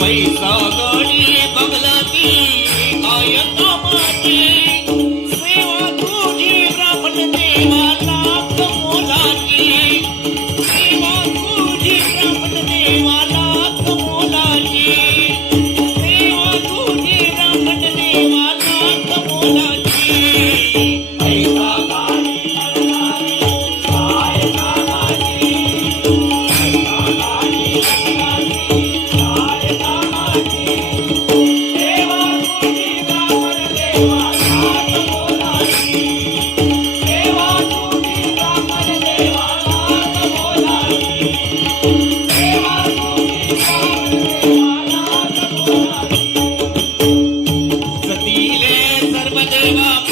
પૈસા ગણી બંગલાથી આયતા માટે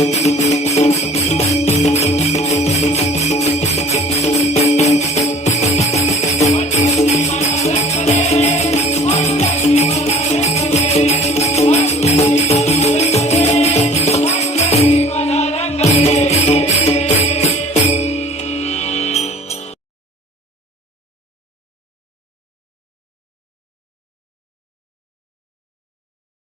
Thank you.